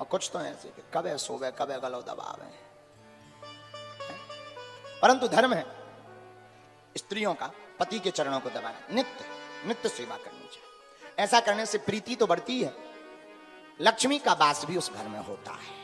और कुछ तो ऐसे कि कबे सोवे कबे गलो दबावे। परंतु धर्म है स्त्रियों का पति के चरणों को दबाना, नित्य नित्य सेवा करनी चाहिए। ऐसा करने से प्रीति तो बढ़ती है, लक्ष्मी का वास भी उस घर में होता है।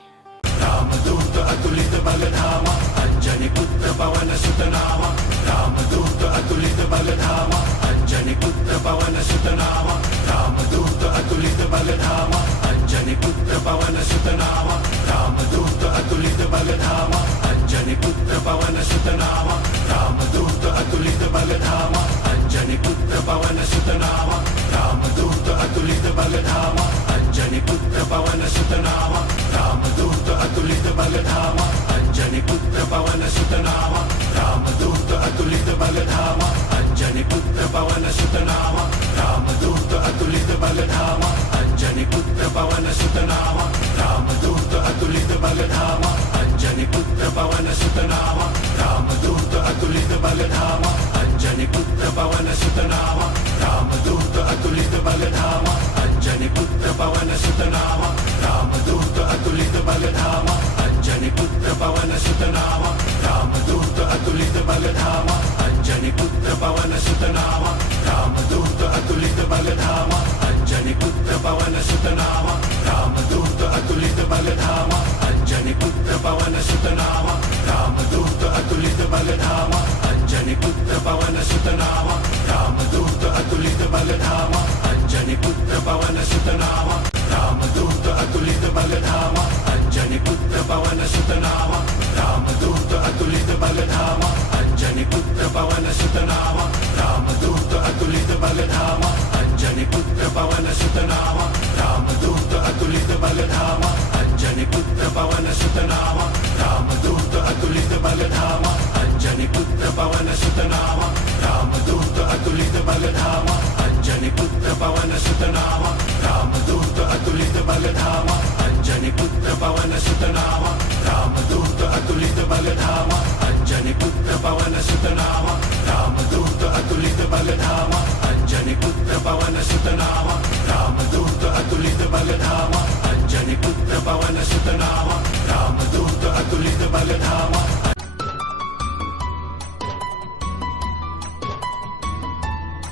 रामदूत अतुलित बलधामा अंजनी पुत्र पवन सुत नामा। रामदूत अतुलित बलधामा अंजनी पुत्र पवन सुत नामा। रामदूत अतुलित बलधामा अंजनी पुत्र पवन सुत नामा। रामदूत अतुलित बलधामा अंजनी पुत्र पवन सुत नामा। रामदूत अतुलित बलधामा अंजनी पुत्र पवन सुत नामा। रामदूत अतुलित बलधामा अंजनी पुत्र पवन सुत नामा। रामदूत अतुलित बलधामा अंजनी पुत्र पवन सुत नामा। रामदूत अतुलित बलधामा अंजनी पुत्र पवन सुत नामा। रामदूत अतुलित बलधामा अंजनी पुत्र पवन सुत नामा। रामदूत अतुलित बलधामा अंजनी पुत्र पवन सुत नामा। रामदूत अतुलित बलधामा अंजनी पुत्र पवन सुत नामा। रामदूत अतुलित बलधामा अंजनी पुत्र पवन सुत नामा। रामदूत अतुलित बलधामा अंजनी पुत्र पवन सुत नामा। रामदूत अतुलित बलधामा अंजनी पुत्र पवन सुत नामा। रामदूत अतुलित बलधामा अंजनी पुत्र पवन सुत नामा। रामदूत अतुलित बलधामा अंजनी पुत्र पवन सुत नामा। रामदूत अतुलित बलधामा अंजनी पुत्र पवन सुत नामा। रामदूत अतुलित बलधामा अंजनी पुत्र पवन सुत नामा। रामदूत अतुलित बलधामा अंजनी पुत्र पवन सुत नामा। रामदूत अतुलित बलधामा अंजनी पुत्र पवन सुत नामा। रामदूत अतुलित बलधामा अंजनी पुत्र पवन सुत नामा। रामदूत अतुलित बलधामा अंजनी पुत्र पवन सुत नामा। रामदूत अतुलित बलधामा अंजनी पुत्र पवन सुत नामा। रामदूत अतुलित बलधामा अंजनी पुत्र पवन सुत नामा। रामदूत अतुलित बलधामा अंजनी पुत्र पवन सुत नामा। रामदूत अतुलित बलधामा अंजनी पुत्र पवन सुत नामा। रामदूत अतुलित बलधामा अंजनी पुत्र पवन सुत नामा। रामदूत अतुलित बलधामा अंजनी पुत्र पवन सुत नामा।